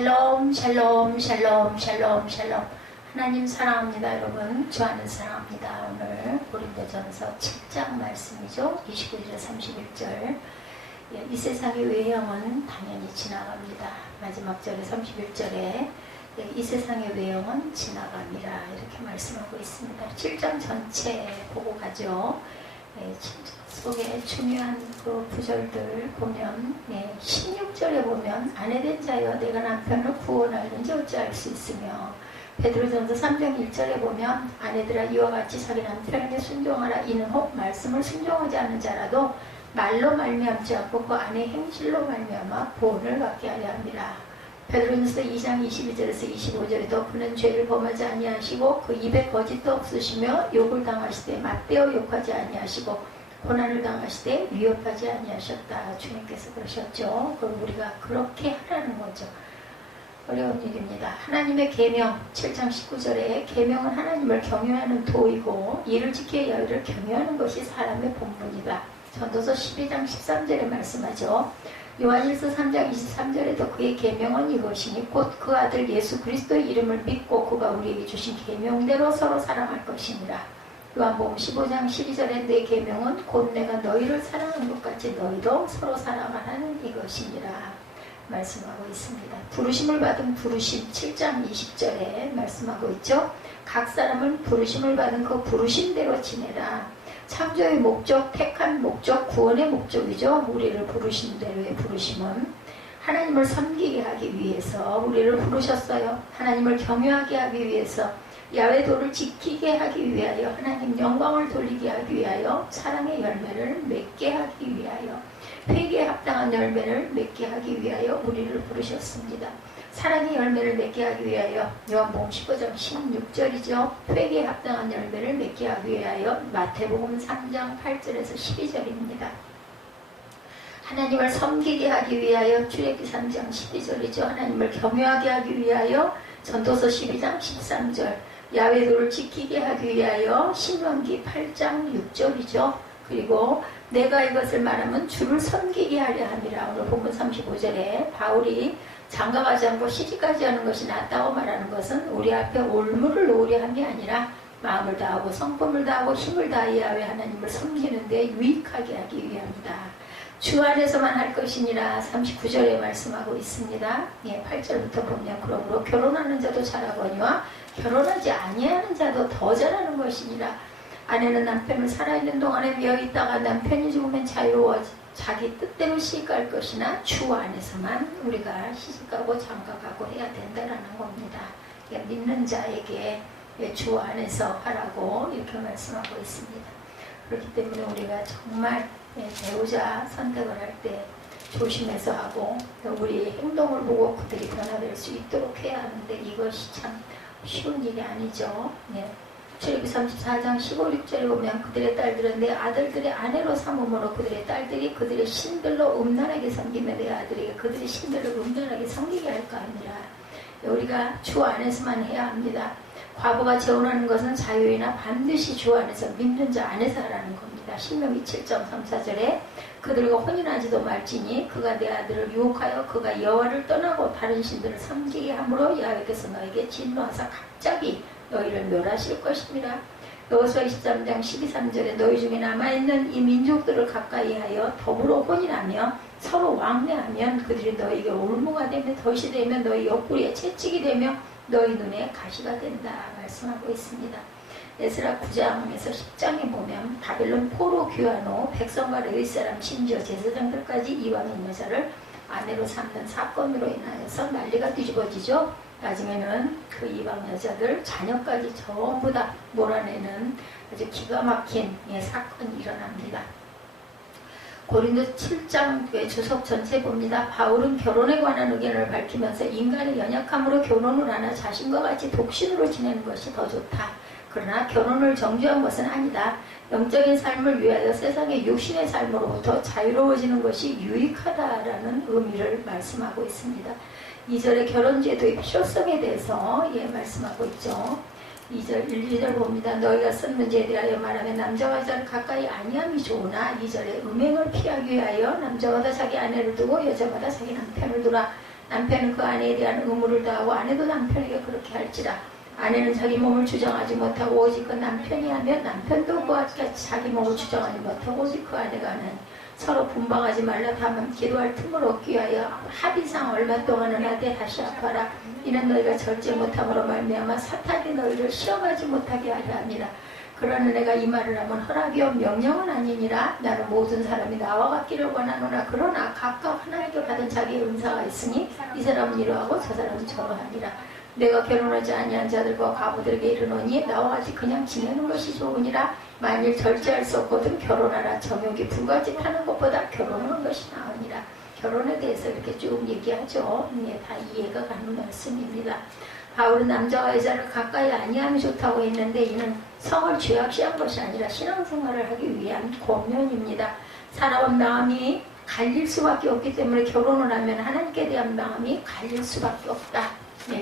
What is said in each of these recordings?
샬롬 샬롬 샬롬 샬롬 샬롬. 하나님 사랑합니다. 여러분 주 안에 사랑합니다. 오늘 고린도전서 7장 말씀이죠. 29절 31절. 이 세상의 외형은 당연히 지나갑니다. 마지막 절에 31절에 이 세상의 외형은 지나갑니다. 이렇게 말씀하고 있습니다. 7장 전체 보고 가죠. 7장 속에 중요한 그 구절들 보면 16절에 보면 아내된 자여 내가 남편을 구원하든지 어찌할 수 있으며, 베드로전서 3장 1절에 보면 아내들아 이와 같이 자기 남편에게 순종하라. 이는 혹 말씀을 순종하지 않는 자라도 말로 말미암지 않고 그 아내 행실로 말미암아 구원을 받게 하려 합니다. 베드로전서 2장 22절에서 25절에도 그는 죄를 범하지 아니하시고 그 입에 거짓도 없으시며 욕을 당하시되 맞대어 욕하지 아니하시고 고난을 당하시되 위협하지 아니하셨다. 주님께서 그러셨죠. 그럼 우리가 그렇게 하라는 거죠. 어려운 일입니다. 하나님의 계명 7장 19절에 계명은 하나님을 경외하는 도이고 이를 지켜 여호를 경외하는 것이 사람의 본분이다. 전도서 12장 13절에 말씀하죠. 요한일서 3장 23절에도 그의 계명은 이것이니 곧 그 아들 예수 그리스도의 이름을 믿고 그가 우리에게 주신 계명대로 서로 사랑할 것이니라. 요한복음 15장 12절에 내 계명은 곧 내가 너희를 사랑한 것 같이 너희도 서로 사랑하라는 이것이니라 말씀하고 있습니다. 부르심을 받은 부르심 7장 20절에 말씀하고 있죠. 각 사람은 부르심을 받은 그 부르심대로 지내라. 창조의 목적, 택한 목적, 구원의 목적이죠. 우리를 부르신 대로의 부르심은 하나님을 섬기게 하기 위해서 우리를 부르셨어요. 하나님을 경외하게 하기 위해서, 야훼도를 지키게 하기 위하여, 하나님 영광을 돌리게 하기 위하여, 사랑의 열매를 맺게 하기 위하여, 회개에 합당한 열매를 맺게 하기 위하여 우리를 부르셨습니다. 사랑의 열매를 맺게 하기 위하여 요한복음 15장 16절이죠. 회개에 합당한 열매를 맺게 하기 위하여 마태복음 3장 8절에서 12절입니다. 하나님을 섬기게 하기 위하여 출애굽기 3장 12절이죠. 하나님을 경외하게 하기 위하여 전도서 12장 13절, 야훼도를 지키게 하기 위하여 신명기 8장 6절이죠. 그리고 내가 이것을 말하면 주를 섬기게 하려 함이라. 오늘 본문 35절에 바울이 장가가지 않고 시집가지 않은 것이 낫다고 말하는 것은 우리 앞에 올무를 놓으려 함이 아니라 마음을 다하고 성품을 다하고 힘을 다하여 하나님을 섬기는 데 유익하게 하기 위함이다. 주 안에서만 할 것이니라 39절에 말씀하고 있습니다. 8절부터 보면 그러므로 결혼하는 자도 잘하거니와 결혼하지 아니하는 자도 더 잘하는 것이니라. 아내는 남편을 살아있는 동안에 되어있다가 남편이 죽으면 자유로워 자기 뜻대로 시집갈 것이나 주 안에서만 우리가 시집가고 장가가고 해야 된다라는 겁니다. 믿는 자에게 주 안에서 하라고 이렇게 말씀하고 있습니다. 그렇기 때문에 우리가 정말 배우자 선택을 할 때 조심해서 하고 우리 행동을 보고 그들이 변화될 수 있도록 해야 하는데 이것이 참 쉬운 일이 아니죠. 출애굽기 34장 15, 16절에 보면 그들의 딸들은 내 아들들의 아내로 삼음으로 그들의 딸들이 그들의 신들로 음란하게 섬기며 내 아들에게 그들의 신들로 음란하게 섬기게 할까 하니라. 우리가 주 안에서만 해야 합니다. 과부가 재혼하는 것은 자유이나 반드시 주 안에서 믿는 자 안에서 하라는 겁니다. 신명기 7장 3, 4절에 그들과 혼인하지도 말지니 그가 내 아들을 유혹하여 그가 여호와를 떠나고 다른 신들을 섬기게 함으로 여호와께서 너에게 진노하사 갑자기 너희를 멸하실 것입니다. 여호수아 23장 12~13절에 너희 중에 남아있는 이 민족들을 가까이 하여 더불어 혼인하며 서로 왕래하면 그들이 너희에게 올무가 되며 덫이 되며 너희 옆구리에 채찍이 되며 너희 눈에 가시가 된다 말씀하고 있습니다. 에스라 9장에서 10장에 보면 바벨론 포로 귀환 후 백성과 레위 사람 심지어 제사장들까지 이방인 여자를 아내로 삼는 사건으로 인하여서 난리가 뒤집어지죠. 나중에는 그 이방 여자들 자녀까지 전부 다 몰아내는 아주 기가 막힌 사건이 일어납니다. 고린도 7장 주석 전체 봅니다. 바울은 결혼에 관한 의견을 밝히면서 인간의 연약함으로 결혼을 하나 자신과 같이 독신으로 지내는 것이 더 좋다. 그러나 결혼을 정죄한 것은 아니다. 영적인 삶을 위하여 세상의 육신의 삶으로부터 자유로워지는 것이 유익하다라는 의미를 말씀하고 있습니다. 2절에 결혼제도의 필요성에 대해서 말씀하고 있죠. 2절, 1, 2절 봅니다. 너희가 쓴 문제에 대하여 말하면 남자와 여자를 가까이 아니함이 좋으나 2절에 음행을 피하기 위하여 남자마다 자기 아내를 두고 여자마다 자기 남편을 두라. 남편은 그 아내에 대한 의무를 다하고 아내도 남편에게 그렇게 할지라. 아내는 자기 몸을 주장하지 못하고 오직 그 남편이 하면 남편도 그와 같이 자기 몸을 주장하지 못하고 오직 그 아내가 하는. 서로 분방하지 말라. 다만 기도할 틈을 얻기 위하여 합의상 얼마 동안은 하되 다시 아파라. 이는 너희가 절제 못함으로 말미암아 사탄이 너희를 시험하지 못하게 하려 함이라. 그러나 내가 이 말을 하면 허락이요 명령은 아니니라. 나는 모든 사람이 나와 같기를 원하노라. 그러나 각각 하나님께 받은 자기의 은사가 있으니 이 사람은 이러하고 저 사람은 저러하니라. 내가 결혼하지 아니한 자들과 과부들에게 이르노니 나와 같이 그냥 지내는 것이 좋으니라. 만일 절제할 수 없거든 결혼하라. 정욕이 불같이 타는 것보다 결혼하는 것이 나으니라. 결혼에 대해서 이렇게 쭉 얘기하죠. 다 이해가 가는 말씀입니다. 바울은 남자와 여자를 가까이 아니함이 좋다고 했는데 이는 성을 죄악시한 것이 아니라 신앙생활을 하기 위한 권면입니다. 사람 마음이 갈릴 수밖에 없기 때문에 결혼을 하면 하나님께 대한 마음이 갈릴 수밖에 없다.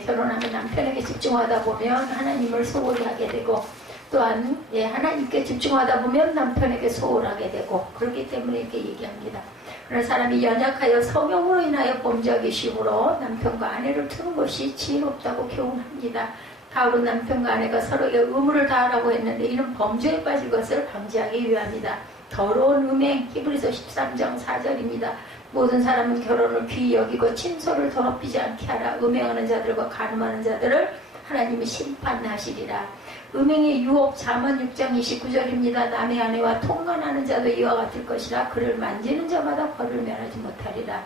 결혼하면 남편에게 집중하다 보면 하나님을 소홀히 하게 되고 또한 하나님께 집중하다 보면 남편에게 소홀하게 되고 그렇기 때문에 이렇게 얘기합니다. 그런 사람이 연약하여 성욕으로 인하여 범죄하기 쉬우므로 남편과 아내를 두는 것이 지혜롭다고 교훈합니다. 바울은 남편과 아내가 서로에게 의무를 다하라고 했는데 이는 범죄에 빠질 것을 방지하기 위함이다. 더러운 음행 히브리서 13장 4절입니다. 모든 사람은 결혼을 귀히 여기고 침소를 더럽히지 않게 하라. 음행하는 자들과 간음하는 자들을 하나님이 심판하시리라. 음행의 유혹 잠언 6장 29절입니다. 남의 아내와 통관하는 자도 이와 같을 것이라. 그를 만지는 자마다 벌을 면하지 못하리라.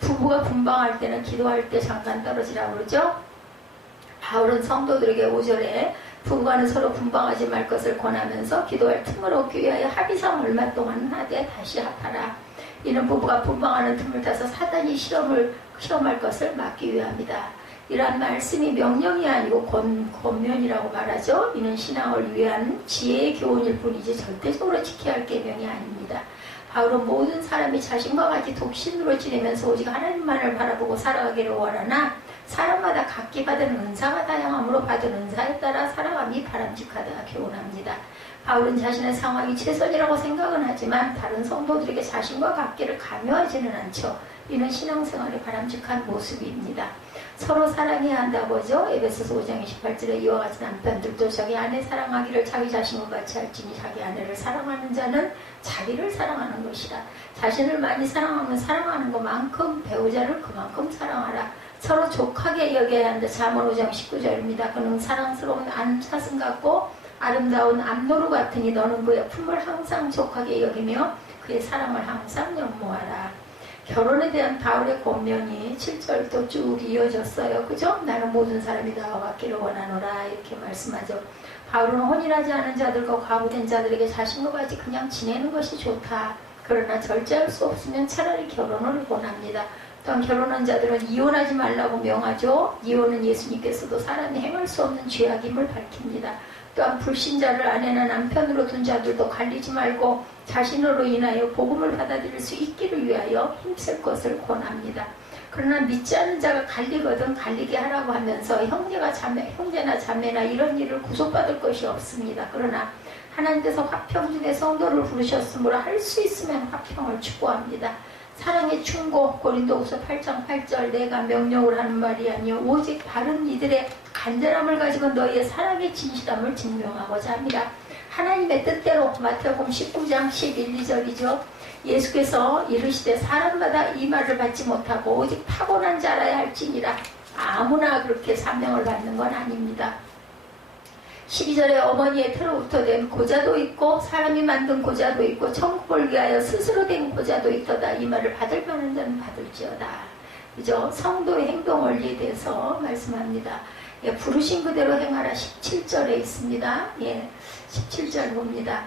부부가 분방할 때는 기도할 때 잠깐 떨어지라고 그러죠. 바울은 성도들에게 5절에 부부간은 서로 분방하지 말 것을 권하면서 기도할 틈을 얻기 위하여 합의상 얼마 동안 하되 다시 합하라. 이는 부부가 분방하는 틈을 타서 사단이 시험할 것을 막기 위함이다. 이러한 말씀이 명령이 아니고 권면이라고 말하죠. 이는 신앙을 위한 지혜의 교훈일 뿐이지 절대적으로 지켜야 할 계명이 아닙니다. 바울은 모든 사람이 자신과 같이 독신으로 지내면서 오직 하나님만을 바라보고 살아가기를 원하나 사람마다 각기 받은 은사가 다양함으로 받은 은사에 따라 살아감이 바람직하다 교훈합니다. 바울은 자신의 상황이 최선이라고 생각은 하지만 다른 성도들에게 자신과 같기를 강요하지는 않죠. 이는 신앙생활의 바람직한 모습입니다. 서로 사랑해야 한다고 하죠. 에베소서 5장 28절에 이와 같이 남편들도 자기 아내 사랑하기를 자기 자신과 같이 할지니 자기 아내를 사랑하는 자는 자기를 사랑하는 것이다. 자신을 많이 사랑하면 사랑하는 것만큼 배우자를 그만큼 사랑하라. 서로 족하게 여겨야 한다. 잠언 5장 19절입니다. 그는 사랑스러운 암사슴 같고 아름다운 암노루 같으니 너는 그의 품을 항상 족하게 여기며 그의 사랑을 항상 연모하라. 결혼에 대한 바울의 권면이 7절도 쭉 이어졌어요. 그죠? 나는 모든 사람이 나와 같기를 원하노라 이렇게 말씀하죠. 바울은 혼인하지 않은 자들과 과부된 자들에게 자신과 같이 그냥 지내는 것이 좋다. 그러나 절제할 수 없으면 차라리 결혼을 권합니다. 또한 결혼한 자들은 이혼하지 말라고 명하죠. 이혼은 예수님께서도 사람이 행할 수 없는 죄악임을 밝힙니다. 또한 불신자를 아내나 남편으로 둔 자들도 갈리지 말고 자신으로 인하여 복음을 받아들일 수 있기를 위하여 힘쓸 것을 권합니다. 그러나 믿지 않는 자가 갈리거든 갈리게 하라고 하면서 형제나 자매나 이런 일을 구속받을 것이 없습니다. 그러나 하나님께서 화평 중에 성도를 부르셨으므로 할 수 있으면 화평을 추구합니다. 사랑의 충고 고린도후서 8장 8절 내가 명령을 하는 말이 아니요 오직 바른 이들의 간절함을 가지고 너희의 사랑의 진실함을 증명하고자 합니다. 하나님의 뜻대로 마태복음 19장 11, 2절이죠. 예수께서 이르시되 사람마다 이 말을 받지 못하고 오직 타고난 자라야 할지니라. 아무나 그렇게 사명을 받는 건 아닙니다. 12절에 어머니의 태로부터 된 고자도 있고 사람이 만든 고자도 있고 천국을 위하여 스스로 된 고자도 있도다. 이 말을 받을 만한 자는 받을지어다. 그죠? 성도의 행동 원리에 대해서 말씀합니다. 부르신 그대로 행하라 17절에 있습니다. 17절 봅니다.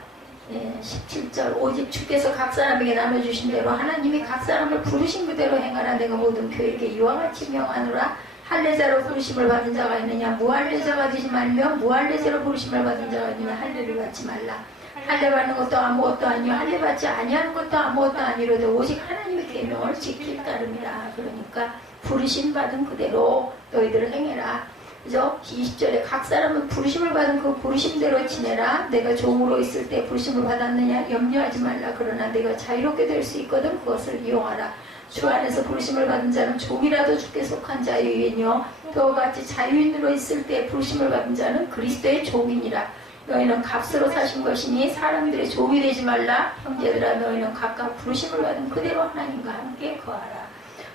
17절 오직 주께서 각 사람에게 나눠주신 대로 하나님이 각 사람을 부르신 그대로 행하라. 내가 모든 교회에게 이와 같이 명하노라. 할례자로 부르심을 받은 자가 있느냐 무할례자가 되지 말며 무할례자로 부르심을 받은 자가 있느냐 할례를 받지 말라. 할례 받는 것도 아무것도 아니요 할례 받지 아니하는 것도 아무것도 아니로되 오직 하나님의 계명을 지킬 따름이라. 그러니까 부르심 받은 그대로 너희들을 행해라. 그죠? 20절에 각 사람은 부르심을 받은 그 부르심대로 지내라. 내가 종으로 있을 때 부르심을 받았느냐 염려하지 말라. 그러나 내가 자유롭게 될 수 있거든 그것을 이용하라. 주 안에서 부르심을 받은 자는 종이라도 주께 속한 자유이뇨 그와 같이 자유인으로 있을 때 부르심을 받은 자는 그리스도의 종이니라. 너희는 값으로 사신 것이니 사람들의 종이 되지 말라. 형제들아 너희는 각각 부르심을 받은 그대로 하나님과 함께 거하라.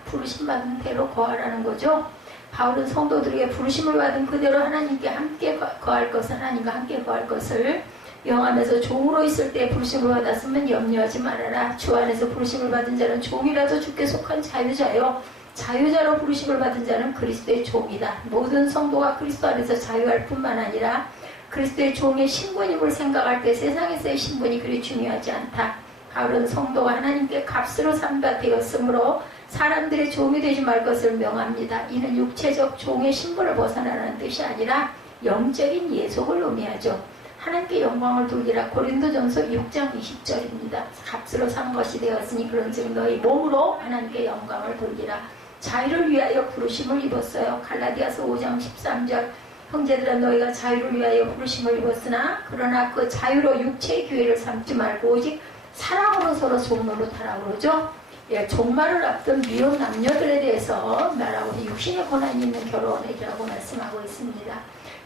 부르심 받은 대로 거하라는 거죠. 바울은 성도들에게 부르심을 받은 그대로 하나님께 함께 거할 것을 하나님과 함께 거할 것을 명하면서 종으로 있을 때 부르심을 받았으면 염려하지 말아라. 주 안에서 부르심을 받은 자는 종이라도 주께 속한 자유자요 자유자로 부르심을 받은 자는 그리스도의 종이다. 모든 성도가 그리스도 안에서 자유할 뿐만 아니라 그리스도의 종의 신분임을 생각할 때 세상에서의 신분이 그리 중요하지 않다. 바울은 성도가 하나님께 값으로 산바 되었으므로 사람들의 종이 되지 말 것을 명합니다. 이는 육체적 종의 신분을 벗어나라는 뜻이 아니라 영적인 예속을 의미하죠. 하나님께 영광을 돌리라. 고린도전서 6장 20절입니다. 값으로 산 것이 되었으니 그런즉 너희 몸으로 하나님께 영광을 돌리라. 자유를 위하여 부르심을 입었어요. 갈라디아서 5장 13절 형제들아 너희가 자유를 위하여 부르심을 입었으나 그러나 그 자유로 육체의 기회를 삼지 말고 오직 사랑으로 서로 종노릇하라 그러죠. 예, 종말을 앞둔 미혼 남녀들에 대해서 말하고 육신의 권한이 있는 결혼이라고 말씀하고 있습니다.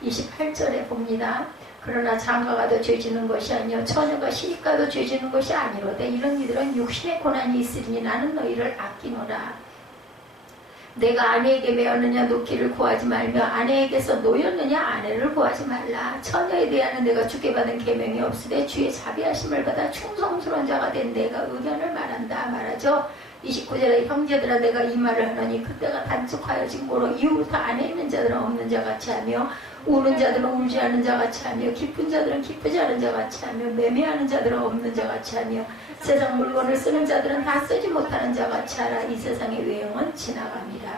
28절에 봅니다. 그러나 장가가 더 죄지는 것이 아니요 처녀가 시집가 더 죄지는 것이 아니로되 이런 이들은 육신의 권한이 있으니 나는 너희를 아끼노라. 내가 아내에게 매었느냐 놓기를 구하지 말며 아내에게서 놓였느냐 아내를 구하지 말라. 처녀에 대하여는 내가 주께 받은 계명이 없으되 주의 자비하심을 받아 충성스러운 자가 된 내가 의견을 말한다 말하죠. 29절에 형제들아 내가 이 말을 하노니 그때가 단축하여 진고로 이후부터 안에 있는 자들은 없는 자 같이 하며 우는 자들은 울지 않은 자 같이 하며 기쁜 자들은 기쁘지 않은 자 같이 하며 매매하는 자들은 없는 자 같이 하며 세상 물건을 쓰는 자들은 다 쓰지 못하는 자 같이 하라. 이 세상의 외형은 지나갑니다.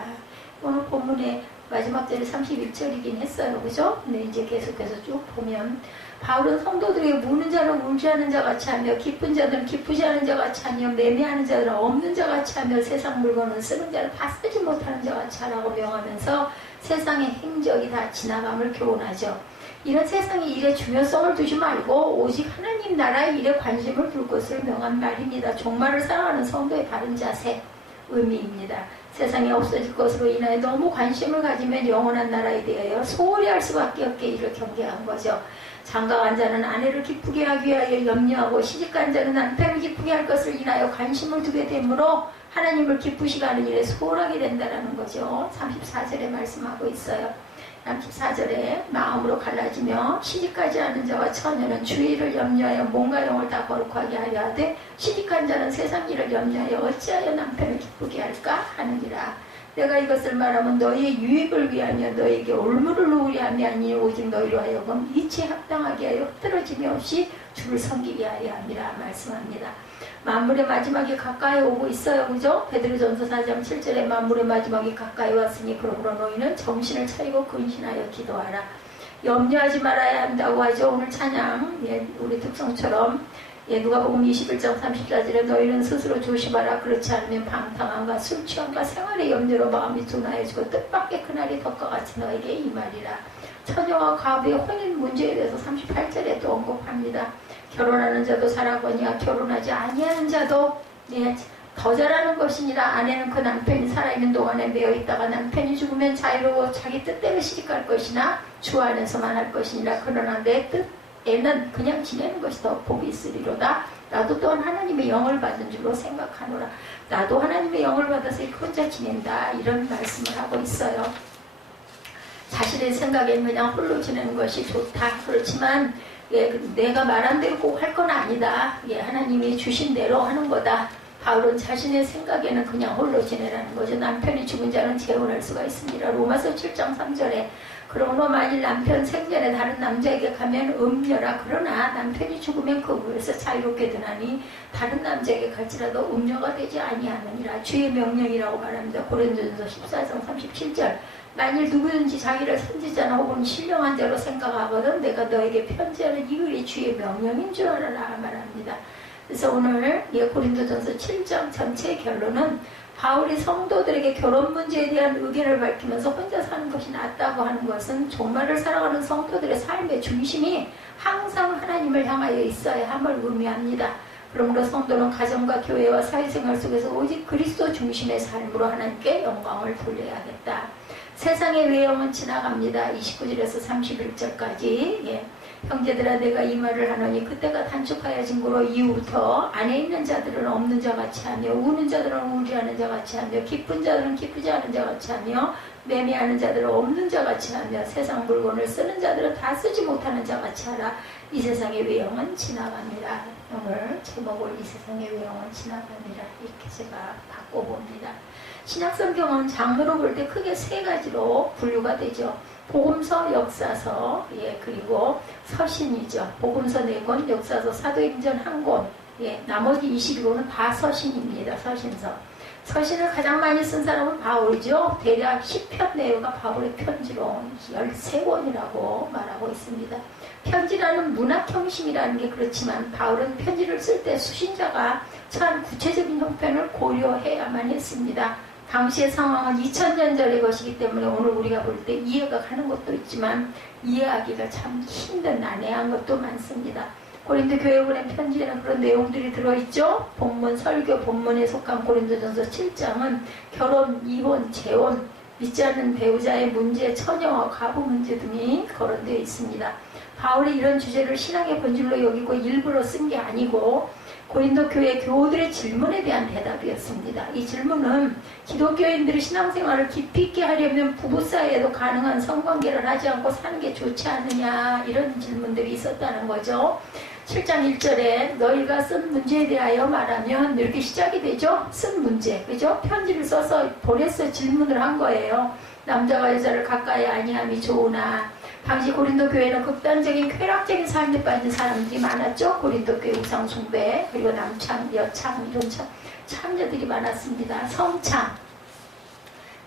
오늘 본문의 마지막 절이 31절이긴 했어요. 그죠? 근데 이제 계속해서 쭉 보면 바울은 성도들에게 우는 자는 울지 않은 자 같이 하며 기쁜 자들은 기쁘지 않은 자 같이 하며 매매하는 자들은 없는 자 같이 하며 세상 물건을 쓰는 자는 다 쓰지 못하는 자 같이 하라고 명하면서 세상의 행적이 다 지나감을 교훈하죠. 이런 세상의 일에 중요성을 두지 말고 오직 하나님 나라의 일에 관심을 둘 것을 명한 말입니다. 종말을 살아가는 성도의 바른 자세 의미입니다. 세상에 없어질 것으로 인하여 너무 관심을 가지면 영원한 나라에 대하여 소홀히 할 수밖에 없게 이를 경계한 거죠. 장가간 자는 아내를 기쁘게 하기 위하여 염려하고 시집간 자는 남편을 기쁘게 할 것을 인하여 관심을 두게 되므로 하나님을 기쁘시게 하는 일에 소홀하게 된다는 거죠. 34절에 말씀하고 있어요. 34절에 마음으로 갈라지며 시집가지 않은 자와 처녀는 주의를 염려하여 몸과 영을 다 거룩하게 하려 하되 시집간 자는 세상 일을 염려하여 어찌하여 남편을 기쁘게 할까 하느니라. 내가 이것을 말하면 너희의 유익을 위하며 너희에게 올무를 놓으려 함이 아니 오직 너희로 하여금 이치에 합당하게 하여 흐트러짐이 없이 주를 섬기게 하려 함이라 말씀합니다. 만물의 마지막이 가까이 오고 있어요. 그죠? 베드로전서 4장 7절에 만물의 마지막이 가까이 왔으니 그러므로 너희는 정신을 차리고 근신하여 기도하라. 염려하지 말아야 한다고 하죠. 오늘 찬양 우리 특성처럼 누가복음 21장 34절에 너희는 스스로 조심하라. 그렇지 않으면 방탕함과 술 취함과 생활의 염려로 마음이 둔하여지고 뜻밖의 그날이 덕과 같이 너에게 이 말이라. 처녀와 과부의 혼인 문제에 대해서 38절에 또 언급합니다. 결혼하는 자도 살아보니와 결혼하지 아니하는 자도 더 잘하는 것이니라. 아내는 그 남편이 살아있는 동안에 매어 있다가 남편이 죽으면 자유로워 자기 뜻대로 시집갈 것이나 주 안에서만 할 것이니라. 그러나 내 뜻에는 그냥 지내는 것이 더 복이 있으리로다. 나도 또한 하나님의 영을 받은 줄로 생각하노라. 나도 하나님의 영을 받아서 혼자 지낸다. 이런 말씀을 하고 있어요. 자신의 생각에 그냥 홀로 지내는 것이 좋다. 그렇지만 내가 말한 대로 꼭 할 건 아니다. 하나님이 주신 대로 하는 거다. 바울은 자신의 생각에는 그냥 홀로 지내라는 거죠. 남편이 죽은 자는 재혼할 수가 있습니다. 로마서 7장 3절에 그러므로 만일 남편 생전에 다른 남자에게 가면 음녀라. 그러나 남편이 죽으면 그 후에서 자유롭게 되나니 다른 남자에게 갈지라도 음녀가 되지 아니하느니라. 주의 명령이라고 말합니다. 고린도전서 14장 37절 만일 누구든지 자기를 선지자나 혹은 신령한 자로 생각하거든 내가 너에게 편지하는 이 글이 주의 명령인 줄 알아라 말합니다. 그래서 오늘 고린도전서 7장 전체의 결론은 바울이 성도들에게 결혼 문제에 대한 의견을 밝히면서 혼자 사는 것이 낫다고 하는 것은 종말을 살아가는 성도들의 삶의 중심이 항상 하나님을 향하여 있어야 함을 의미합니다. 그러므로 성도는 가정과 교회와 사회생활 속에서 오직 그리스도 중심의 삶으로 하나님께 영광을 돌려야겠다. 세상의 외형은 지나갑니다. 29절에서 31절까지. 예. 형제들아 내가 이 말을 하노니 그때가 단축하여진 거로 이후부터 안에 있는 자들은 없는 자 같이 하며 우는 자들은 울지 않은 자 같이 하며 기쁜 자들은 기쁘지 않은 자 같이 하며 매매하는 자들은 없는 자 같이 하며 세상 물건을 쓰는 자들은 다 쓰지 못하는 자 같이 하라. 이 세상의 외형은 지나갑니다. 오늘 제목을 이 세상의 외형은 지나갑니다. 이렇게 제가 바꿔봅니다. 신약성경은 장르로 볼 때 크게 세 가지로 분류가 되죠. 복음서, 역사서, 예, 그리고 서신이죠. 복음서 4권, 역사서, 사도행전 1권, 예, 나머지 22권은 다 서신입니다. 서신서. 서신을 가장 많이 쓴 사람은 바울이죠. 대략 10편 내외가 바울의 편지로 13권이라고 말하고 있습니다. 편지라는 문학 형식이라는 게 그렇지만 바울은 편지를 쓸 때 수신자가 처한 구체적인 형편을 고려해야만 했습니다. 당시의 상황은 2000년 전의 것이기 때문에 오늘 우리가 볼 때 이해가 가는 것도 있지만 이해하기가 참 힘든 난해한 것도 많습니다. 고린도 교회 보낸 편지에는 그런 내용들이 들어있죠. 본문, 설교 본문에 속한 고린도전서 7장은 결혼, 이혼, 재혼, 믿지 않는 배우자의 문제, 처녀와 과부 문제 등이 거론되어 있습니다. 바울이 이런 주제를 신앙의 본질로 여기고 일부러 쓴 게 아니고 고린도 교회 교우들의 질문에 대한 대답이었습니다. 이 질문은 기독교인들이 신앙생활을 깊이 있게 하려면 부부 사이에도 가능한 성관계를 하지 않고 사는 게 좋지 않느냐 이런 질문들이 있었다는 거죠. 7장 1절에 너희가 쓴 문제에 대하여 말하면 이렇게 시작이 되죠. 쓴 문제, 그죠? 편지를 써서 보내서 질문을 한 거예요. 남자와 여자를 가까이 아니함이 좋으나 당시 고린도 교회는 극단적인 쾌락적인 삶에 빠진 사람들이 많았죠. 고린도 교회 우상 숭배, 그리고 남창, 여창 이런 창녀들이 많았습니다. 성창,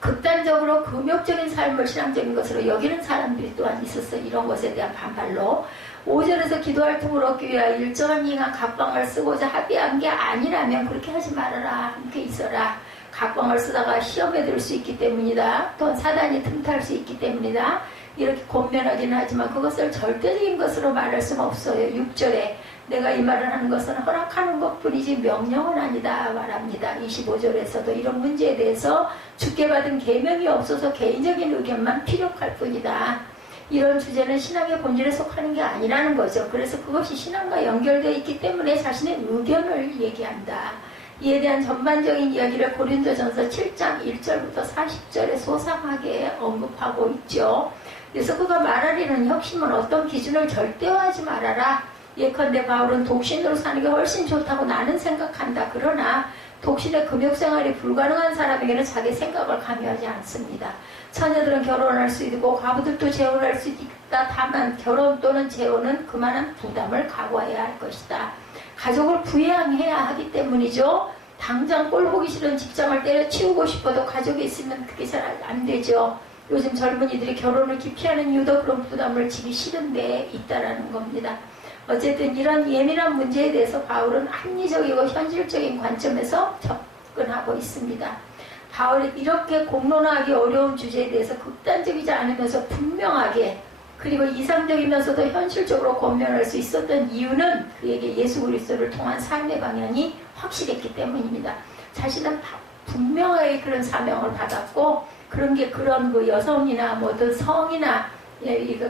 극단적으로 금욕적인 삶을 신앙적인 것으로 여기는 사람들이 또한 있었어요. 이런 것에 대한 반발로 5절에서 기도할 틈을 얻기 위하여 일정한 기간 각방을 쓰고자 합의한 게 아니라면 그렇게 하지 말아라. 함께 있어라. 각방을 쓰다가 시험에 들 수 있기 때문이다. 또한 사단이 틈탈 수 있기 때문이다. 이렇게 권면하기는 하지만 그것을 절대적인 것으로 말할 수는 없어요. 6절에 내가 이 말을 하는 것은 허락하는 것뿐이지 명령은 아니다 말합니다. 25절에서도 이런 문제에 대해서 주께 받은 계명이 없어서 개인적인 의견만 필요할 뿐이다. 이런 주제는 신앙의 본질에 속하는 게 아니라는 거죠. 그래서 그것이 신앙과 연결되어 있기 때문에 자신의 의견을 얘기한다. 이에 대한 전반적인 이야기를 고린도전서 7장 1절부터 40절에 소상하게 언급하고 있죠. 그래서 그가 말하려는 혁신은 어떤 기준을 절대화하지 말아라. 예컨대 바울은 독신으로 사는 게 훨씬 좋다고 나는 생각한다. 그러나 독신의 금욕생활이 불가능한 사람에게는 자기 생각을 강요하지 않습니다. 처녀들은 결혼할 수 있고 과부들도 재혼할 수 있다. 다만 결혼 또는 재혼은 그만한 부담을 각오해야 할 것이다. 가족을 부양해야 하기 때문이죠. 당장 꼴 보기 싫은 직장을 때려치우고 싶어도 가족이 있으면 그게 잘 안 되죠. 요즘 젊은이들이 결혼을 기피하는 이유도 그런 부담을 지기 싫은데 있다라는 겁니다. 어쨌든 이런 예민한 문제에 대해서 바울은 합리적이고 현실적인 관점에서 접근하고 있습니다. 바울이 이렇게 공론화하기 어려운 주제에 대해서 극단적이지 않으면서 분명하게 그리고 이상적이면서도 현실적으로 권면할 수 있었던 이유는 그에게 예수 그리스도를 통한 삶의 방향이 확실했기 때문입니다. 자신은 분명하게 그런 사명을 받았고 그런 게 그런 그 여성이나 뭐든 성이나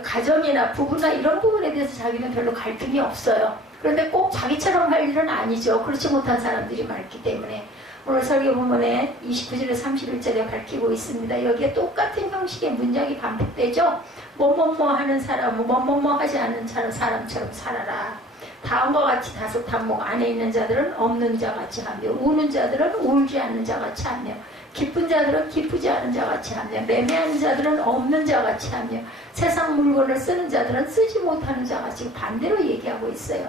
가정이나 부부나 이런 부분에 대해서 자기는 별로 갈등이 없어요. 그런데 꼭 자기처럼 할 일은 아니죠. 그렇지 못한 사람들이 많기 때문에. 오늘 설교 본문에 29절에 31절에 밝히고 있습니다. 여기에 똑같은 형식의 문장이 반복되죠. 뭐뭐뭐 하는 사람은 뭐뭐뭐 하지 않는 사람처럼 살아라. 다음과 같이 다섯 항목 안에 있는 자들은 없는 자 같이 하며 우는 자들은 울지 않는 자 같이 하며 기쁜 자들은 기쁘지 않은 자 같이 하며 매매하는 자들은 없는 자 같이 하며 세상 물건을 쓰는 자들은 쓰지 못하는 자 같이 반대로 얘기하고 있어요.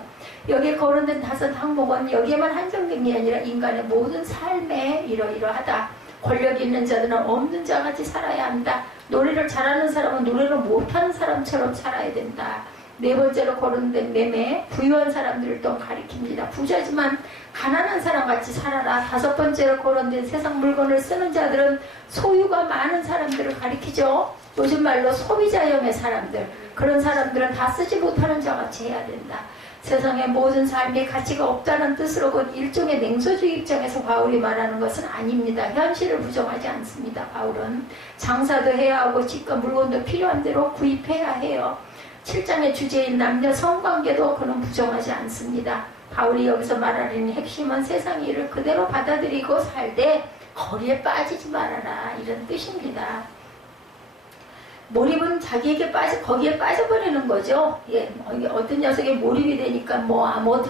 여기에 거론된 다섯 항목은 여기에만 한정된 게 아니라 인간의 모든 삶에 이러이러하다. 권력 있는 자들은 없는 자 같이 살아야 한다. 노래를 잘하는 사람은 노래를 못하는 사람처럼 살아야 된다. 네 번째로 거론된 매매, 부유한 사람들을 또 가리킵니다. 부자지만 가난한 사람같이 살아라. 다섯 번째로 거론된 세상 물건을 쓰는 자들은 소유가 많은 사람들을 가리키죠. 요즘 말로 소비자형의 사람들, 그런 사람들은 다 쓰지 못하는 자같이 해야 된다. 세상에 모든 삶의 가치가 없다는 뜻으로 곧 일종의 냉소주의 입장에서 바울이 말하는 것은 아닙니다. 현실을 부정하지 않습니다. 바울은 장사도 해야 하고 집과 물건도 필요한 대로 구입해야 해요. 7장의 주제인 남녀 성관계도 그는 부정하지 않습니다. 바울이 여기서 말하는 핵심은 세상 일을 그대로 받아들이고 살되 거기에 빠지지 말아라, 이런 뜻입니다. 몰입은 자기에게 거기에 빠져버리는 거죠. 예, 어떤 녀석이 몰입이 되니까 뭐 아무것도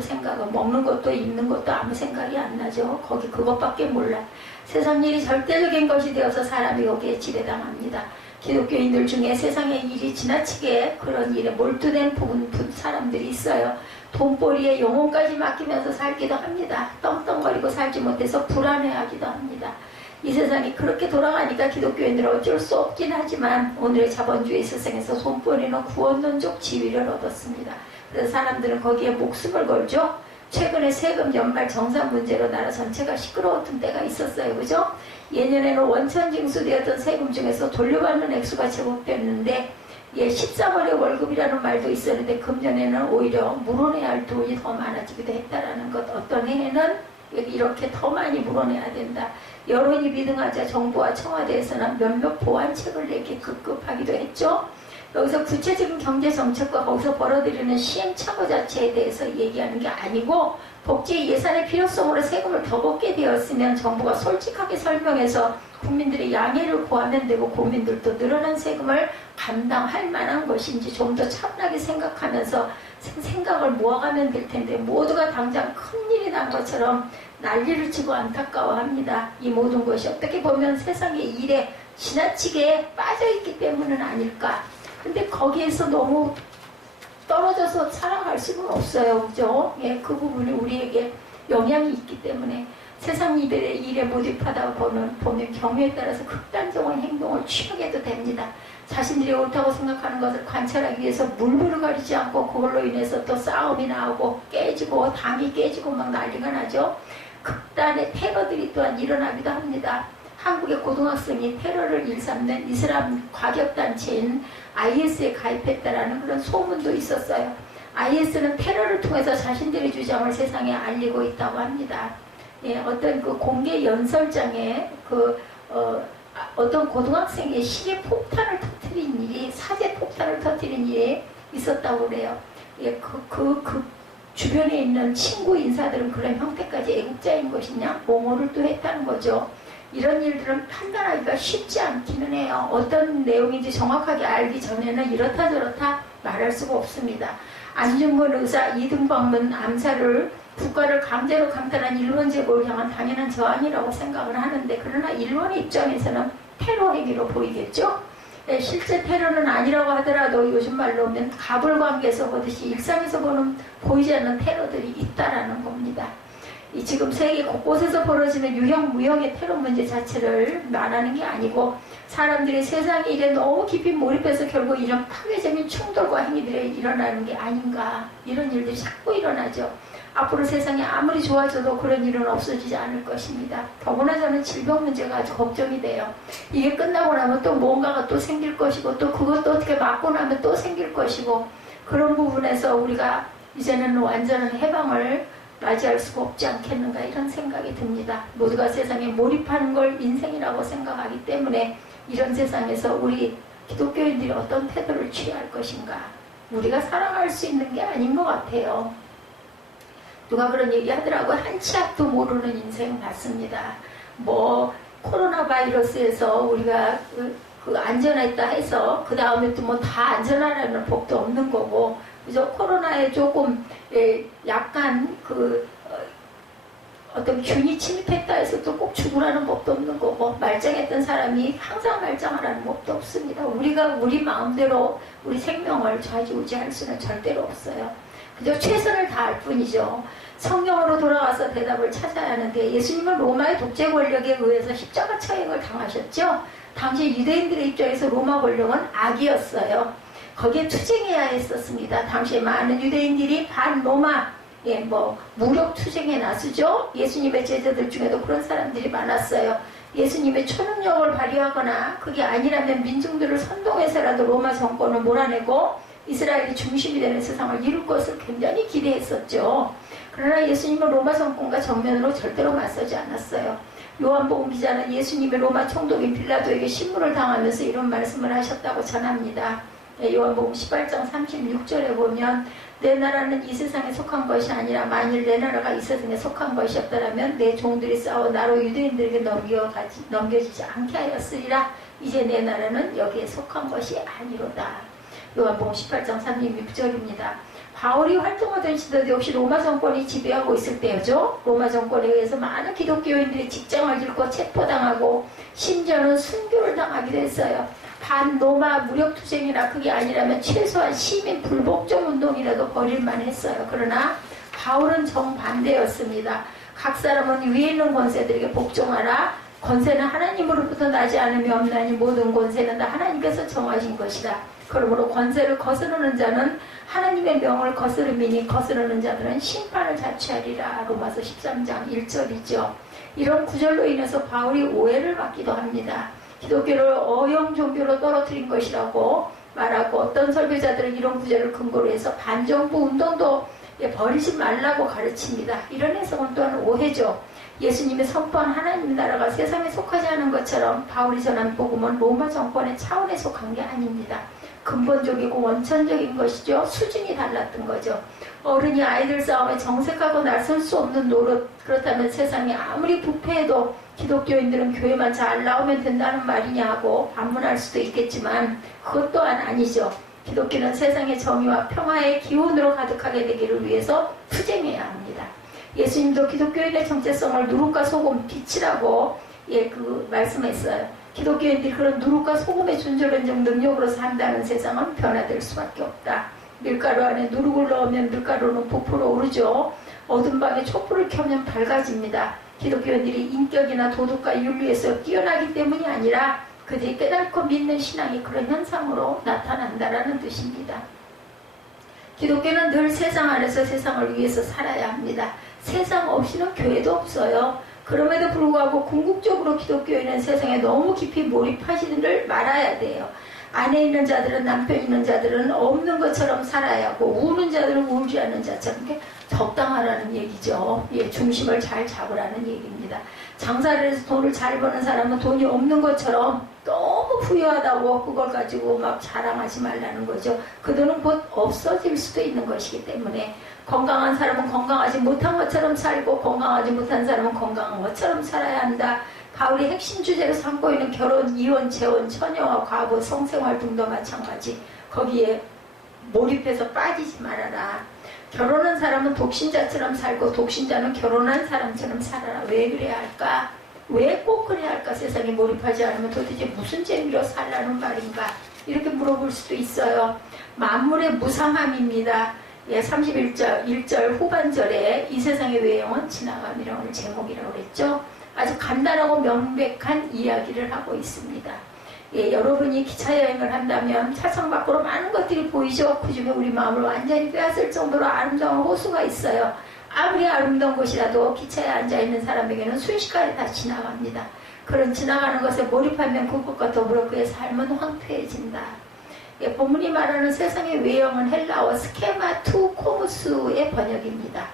먹는 것도 입는 것도 아무 생각이 안 나죠. 거기 그것밖에 몰라. 세상 일이 절대적인 것이 되어서 사람이 여기에 지배당합니다. 기독교인들 중에 세상의 일이 지나치게 그런 일에 몰두된 사람들이 있어요. 돈벌이에 영혼까지 맡기면서 살기도 합니다. 떵떵거리고 살지 못해서 불안해하기도 합니다. 이 세상이 그렇게 돌아가니까 기독교인들은 어쩔 수 없긴 하지만 오늘의 자본주의 세상에서 손벌이는 구원론적 지위를 얻었습니다. 그래서 사람들은 거기에 목숨을 걸죠. 최근에 세금 연말 정산 문제로 나라 전체가 시끄러웠던 때가 있었어요. 그죠? 예년에는 원천 징수되었던 세금 중에서 돌려받는 액수가 제법됐는데 13월의 월급이라는 말도 있었는데 금년에는 오히려 물어내야 할 돈이 더 많아지기도 했다라는 것. 어떤 해에는 이렇게 더 많이 물어내야 된다. 여론이 비등하자 정부와 청와대에서는 몇몇 보완책을 내게 급급하기도 했죠. 여기서 구체적인 경제정책과 거기서 벌어들이는 시행착오 자체에 대해서 얘기하는 게 아니고 복지 예산의 필요성으로 세금을 더 걷게 되었으면 정부가 솔직하게 설명해서 국민들의 양해를 구하면 되고 국민들도 늘어난 세금을 감당할 만한 것인지 좀 더 차분하게 생각하면서 생각을 모아가면 될 텐데 모두가 당장 큰일이 난 것처럼 난리를 치고 안타까워합니다. 이 모든 것이 어떻게 보면 세상의 일에 지나치게 빠져있기 때문은 아닐까. 근데 거기에서 너무 떨어져서 살아갈 수는 없어요. 그죠? 예, 그 부분이 우리에게 영향이 있기 때문에 세상 일에 몰입하다 보면 경우에 따라서 극단적인 행동을 취하게도 됩니다. 자신들이 옳다고 생각하는 것을 관찰하기 위해서 물불을 가리지 않고 그걸로 인해서 또 싸움이 나오고 깨지고 당이 깨지고 막 난리가 나죠. 극단의 테러들이 또한 일어나기도 합니다. 한국의 고등학생이 테러를 일삼는 이슬람 과격단체인 IS에 가입했다라는 그런 소문도 있었어요. IS는 테러를 통해서 자신들의 주장을 세상에 알리고 있다고 합니다. 예, 어떤 그 공개 연설장에 어떤 고등학생의 시계 폭탄을 터뜨린 일이, 사제 폭탄을 터뜨린 일이 있었다고 그래요. 예, 그 주변에 있는 친구 인사들은 그런 형태까지 애국자인 것이냐? 옹호를 또 했다는 거죠. 이런 일들은 판단하기가 쉽지 않기는 해요. 어떤 내용인지 정확하게 알기 전에는 이렇다 저렇다 말할 수가 없습니다. 안중근 의사 이등방문 암살을 국가를 강제로 강탈한 일본 제국을 향한 당연한 저항이라고 생각을 하는데 그러나 일본의 입장에서는 테러 행위로 보이겠죠? 네, 실제 테러는 아니라고 하더라도 요즘 말로 하면 가불관계에서 보듯이 일상에서 보이지 않는 테러들이 있다라는 겁니다. 지금 세계 곳곳에서 벌어지는 유형, 무형의 테러 문제 자체를 말하는 게 아니고 사람들이 세상 일에 너무 깊이 몰입해서 결국 이런 파괴적인 충돌과 행위들이 일어나는 게 아닌가. 이런 일들이 자꾸 일어나죠. 앞으로 세상이 아무리 좋아져도 그런 일은 없어지지 않을 것입니다. 더구나 저는 질병 문제가 아주 걱정이 돼요. 이게 끝나고 나면 또 뭔가가 또 생길 것이고 또 그것도 어떻게 막고 나면 또 생길 것이고 그런 부분에서 우리가 이제는 완전한 해방을 맞이할 수가 없지 않겠는가 이런 생각이 듭니다. 모두가 세상에 몰입하는 걸 인생이라고 생각하기 때문에 이런 세상에서 우리 기독교인들이 어떤 태도를 취할 것인가 우리가 살아갈 수 있는 게 아닌 것 같아요. 누가 그런 얘기 하더라고요. 한 치 앞도 모르는 인생 같습니다. 뭐 코로나 바이러스에서 우리가 안전했다 해서 그 다음에 또 뭐 다 안전하라는 법도 없는 거고 그죠? 코로나에 조금 약간 어떤 균이 침입했다 해서 또 꼭 죽으라는 법도 없는 거고 말짱했던 사람이 항상 말짱하라는 법도 없습니다. 우리가 우리 마음대로 우리 생명을 좌지우지할 수는 절대로 없어요. 그저 최선을 다할 뿐이죠. 성경으로 돌아가서 대답을 찾아야 하는데 예수님은 로마의 독재 권력에 의해서 십자가 처형을 당하셨죠. 당시 유대인들의 입장에서 로마 권력은 악이었어요. 거기에 투쟁해야 했었습니다. 당시에 많은 유대인들이 반로마 무력 투쟁에 나서죠. 예수님의 제자들 중에도 그런 사람들이 많았어요. 예수님의 초능력을 발휘하거나 그게 아니라면 민중들을 선동해서라도 로마 정권을 몰아내고 이스라엘이 중심이 되는 세상을 이룰 것을 굉장히 기대했었죠. 그러나 예수님은 로마 정권과 정면으로 절대로 맞서지 않았어요. 요한복음 기자는 예수님이 로마 총독인 빌라도에게 신문을 당하면서 이런 말씀을 하셨다고 전합니다. 요한복음 18장 36절에 보면 내 나라는 이 세상에 속한 것이 아니라 만일 내 나라가 이 세상에 속한 것이었더라면 내 종들이 싸워 나로 유대인들에게 넘겨지지 않게 하였으리라. 이제 내 나라는 여기에 속한 것이 아니로다. 요한복음 18장 36절입니다. 바울이 활동하던 시대도 역시 로마 정권이 지배하고 있을 때였죠. 로마 정권에 의해서 많은 기독교인들이 직장을 잃고 체포당하고 심지어는 순교를 당하기도 했어요. 반로마 무력투쟁이나 그게 아니라면 최소한 시민 불복종 운동이라도 벌일만 했어요. 그러나 바울은 정반대였습니다. 각 사람은 위에 있는 권세들에게 복종하라. 권세는 하나님으로부터 나지 않음이 없나니 모든 권세는 다 하나님께서 정하신 것이다. 그러므로 권세를 거스르는 자는 하나님의 명을 거스름이니 거스르는 자들은 심판을 자취하리라. 로마서 13장 1절이죠. 이런 구절로 인해서 바울이 오해를 받기도 합니다. 기독교를 어영 종교로 떨어뜨린 것이라고 말하고 어떤 설교자들은 이런 구절을 근거로 해서 반정부 운동도 버리지 말라고 가르칩니다. 이런 해석은 또한 오해죠. 예수님이 선포한 하나님 나라가 세상에 속하지 않은 것처럼 바울이 전한 복음은 로마 정권의 차원에 속한 게 아닙니다. 근본적이고 원천적인 것이죠. 수준이 달랐던 거죠. 어른이 아이들 싸움에 정색하고 나설 수 없는 노릇. 그렇다면 세상이 아무리 부패해도 기독교인들은 교회만 잘 나오면 된다는 말이냐 하고 반문할 수도 있겠지만 그것 또한 아니죠. 기독교는 세상의 정의와 평화의 기운으로 가득하게 되기를 위해서 투쟁해야 합니다. 예수님도 기독교인의 정체성을 누룩과 소금, 빛이라고 말씀했어요. 기독교인들이 그런 누룩과 소금의 존재론적 능력으로 산다는 세상은 변화될 수밖에 없다. 밀가루 안에 누룩을 넣으면 밀가루는 부풀어 오르죠. 어두운 방에 촛불을 켜면 밝아집니다. 기독교인들이 인격이나 도덕과 윤리에서 뛰어나기 때문이 아니라 그들이 깨닫고 믿는 신앙이 그런 현상으로 나타난다라는 뜻입니다. 기독교는 늘 세상 안에서 세상을 위해서 살아야 합니다. 세상 없이는 교회도 없어요. 그럼에도 불구하고 궁극적으로 기독교인은 세상에 너무 깊이 몰입하지를 말아야 돼요. 안에 있는 자들은, 남편 있는 자들은 없는 것처럼 살아야 하고 우는 자들은 울지 않는 자처럼 적당하라는 얘기죠. 중심을 잘 잡으라는 얘기입니다. 장사를 해서 돈을 잘 버는 사람은 돈이 없는 것처럼 너무 부유하다고 그걸 가지고 막 자랑하지 말라는 거죠. 그 돈은 곧 없어질 수도 있는 것이기 때문에 건강한 사람은 건강하지 못한 것처럼 살고 건강하지 못한 사람은 건강한 것처럼 살아야 한다. 바울이 핵심 주제로 삼고 있는 결혼, 이혼, 재혼, 처녀와 과부, 성생활 등도 마찬가지. 거기에 몰입해서 빠지지 말아라. 결혼한 사람은 독신자처럼 살고 독신자는 결혼한 사람처럼 살아라. 왜 그래야 할까? 왜 꼭 그래야 할까? 세상에 몰입하지 않으면 도대체 무슨 재미로 살라는 말인가? 이렇게 물어볼 수도 있어요. 만물의 무상함입니다. 31절 1절 후반절에 이 세상의 외형은 지나감이라는 제목이라고 그랬죠. 아주 간단하고 명백한 이야기를 하고 있습니다. 여러분이 기차 여행을 한다면 차창 밖으로 많은 것들이 보이죠. 그 중에 우리 마음을 완전히 빼앗을 정도로 아름다운 호수가 있어요. 아무리 아름다운 곳이라도 기차에 앉아있는 사람에게는 순식간에 다 지나갑니다. 그런 지나가는 것에 몰입하면 그것과 더불어 그의 삶은 황폐해진다. 본문이 말하는 세상의 외형은 헬라어 스케마 투 코무스의 번역입니다.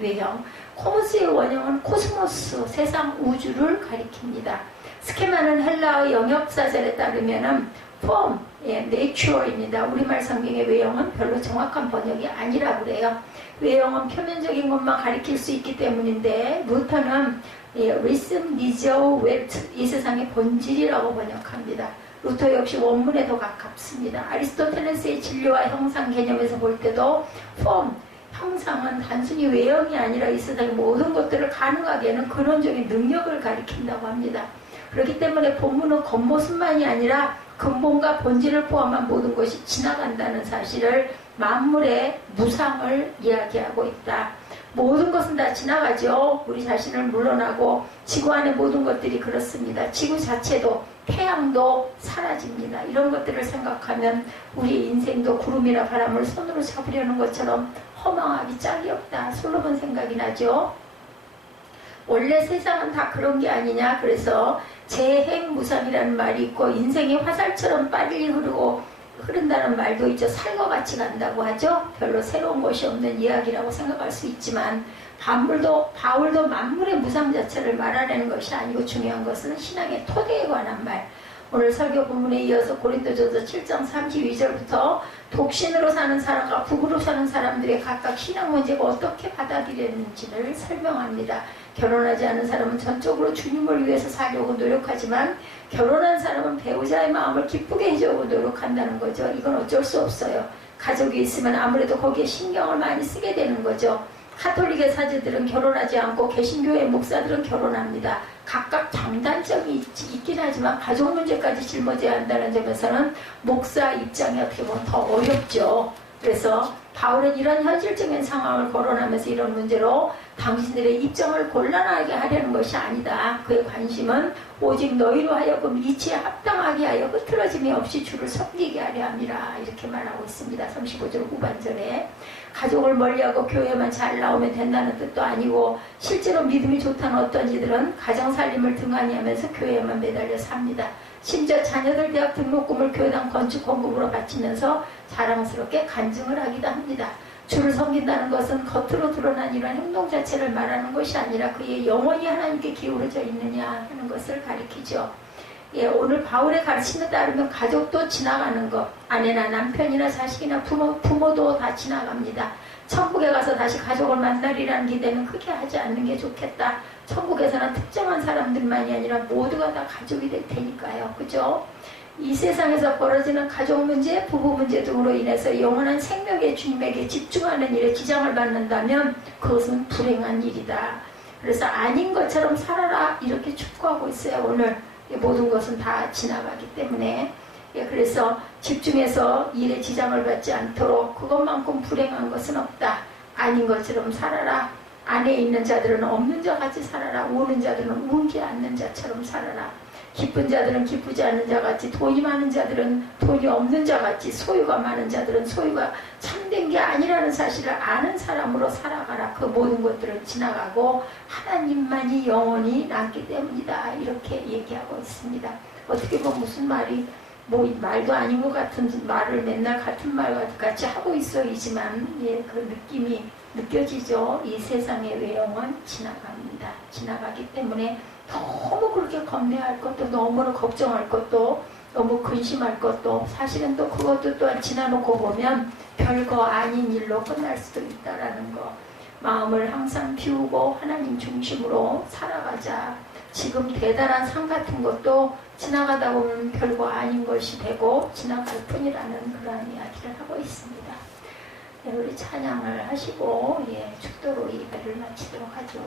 외형. 코무스의 원형은 코스모스, 세상 우주를 가리킵니다. 스케마는 헬라어 영역사절에 따르면은 form, nature입니다. 우리말 성경의 외형은 별로 정확한 번역이 아니라고 그래요. 외형은 표면적인 것만 가리킬 수 있기 때문인데 루터는 rhythm, measure, weight, 이 세상의 본질이라고 번역합니다. 루터 역시 원문에 더 가깝습니다. 아리스토텔레스의 진료와 형상 개념에서 볼 때도 form, 형상은 단순히 외형이 아니라 이 세상의 모든 것들을 가능하게 하는 근원적인 능력을 가리킨다고 합니다. 그렇기 때문에 본문은 겉모습만이 아니라 근본과 본질을 포함한 모든 것이 지나간다는 사실을 만물의 무상을 이야기하고 있다. 모든 것은 다 지나가죠. 우리 자신을 물러나고 지구 안의 모든 것들이 그렇습니다. 지구 자체도 태양도 사라집니다. 이런 것들을 생각하면 우리 인생도 구름이나 바람을 손으로 잡으려는 것처럼 허망하기 짝이 없다. 솔로몬 생각이 나죠. 원래 세상은 다 그런 게 아니냐. 그래서 재행무상이라는 말이 있고 인생이 화살처럼 빨리 흐르고 흐른다는 말도 있죠. 살과 같이 간다고 하죠. 별로 새로운 것이 없는 이야기라고 생각할 수 있지만 바울도 만물의 무상 자체를 말하는 것이 아니고 중요한 것은 신앙의 토대에 관한 말. 오늘 설교 본문에 이어서 고린도전서 7장 32절부터 독신으로 사는 사람과 부부로 사는 사람들의 각각 신앙 문제가 어떻게 받아들였는지를 설명합니다. 결혼하지 않은 사람은 전적으로 주님을 위해서 살려고 노력하지만 결혼한 사람은 배우자의 마음을 기쁘게 해주려고 노력한다는 거죠. 이건 어쩔 수 없어요. 가족이 있으면 아무래도 거기에 신경을 많이 쓰게 되는 거죠. 카톨릭의 사제들은 결혼하지 않고 개신교의 목사들은 결혼합니다. 각각 장단점이 있긴 하지만 가족 문제까지 짊어져야 한다는 점에서는 목사 입장이 어떻게 보면 더 어렵죠. 그래서 바울은 이런 현실적인 상황을 거론하면서 이런 문제로 당신들의 입장을 곤란하게 하려는 것이 아니다. 그의 관심은 오직 너희로 하여금 이치에 합당하게 하여 흐트러짐이 없이 주를 섬기게 하려 함이라. 이렇게 말하고 있습니다. 35절 후반절에. 가족을 멀리하고 교회만 잘 나오면 된다는 뜻도 아니고 실제로 믿음이 좋다는 어떤 이들은 가정살림을 등한히 하면서 교회에만 매달려 삽니다. 심지어 자녀들 대학 등록금을 교회당 건축 헌금으로 바치면서 자랑스럽게 간증을 하기도 합니다. 주를 섬긴다는 것은 겉으로 드러난 이런 행동 자체를 말하는 것이 아니라 그의 영혼이 하나님께 기울어져 있느냐 하는 것을 가리키죠. 예, 오늘 바울의 가르침에 따르면 가족도 지나가는 것, 아내나 남편이나 자식이나 부모도 다 지나갑니다. 천국에 가서 다시 가족을 만나리라는 기대는 크게 하지 않는 게 좋겠다. 천국에서는 특정한 사람들만이 아니라 모두가 다 가족이 될 테니까요. 그죠? 이 세상에서 벌어지는 가족 문제, 부부 문제 등으로 인해서 영원한 생명의 주님에게 집중하는 일에 지장을 받는다면 그것은 불행한 일이다. 그래서 아닌 것처럼 살아라 이렇게 촉구하고 있어요. 오늘 모든 것은 다 지나가기 때문에. 그래서 집중해서 일에 지장을 받지 않도록 그것만큼 불행한 것은 없다. 아닌 것처럼 살아라. 안에 있는 자들은 없는 자 같이 살아라. 우는 자들은 울지 않는 자처럼 살아라. 기쁜 자들은 기쁘지 않는 자 같이, 돈이 많은 자들은 돈이 없는 자 같이, 소유가 많은 자들은 소유가 참된 게 아니라는 사실을 아는 사람으로 살아가라. 그 모든 것들은 지나가고 하나님만이 영원히 남기 때문이다. 이렇게 얘기하고 있습니다. 어떻게 보면 무슨 말이 말도 아닌 것 같은 말을 맨날 같은 말 같이 하고 있어이지만 그 느낌이 느껴지죠. 이 세상의 외형은 지나갑니다. 지나가기 때문에 너무 그렇게 겁내할 것도, 너무 걱정할 것도, 너무 근심할 것도, 사실은 또 그것도 또한 지나놓고 보면 별거 아닌 일로 끝날 수도 있다라는 거. 마음을 항상 비우고 하나님 중심으로 살아가자. 지금 대단한 상 같은 것도 지나가다 보면 별거 아닌 것이 되고 지나갈 뿐이라는 그러한 이야기를 하고 있습니다. 우리 찬양을 하시고 축도로 예배를 마치도록 하죠.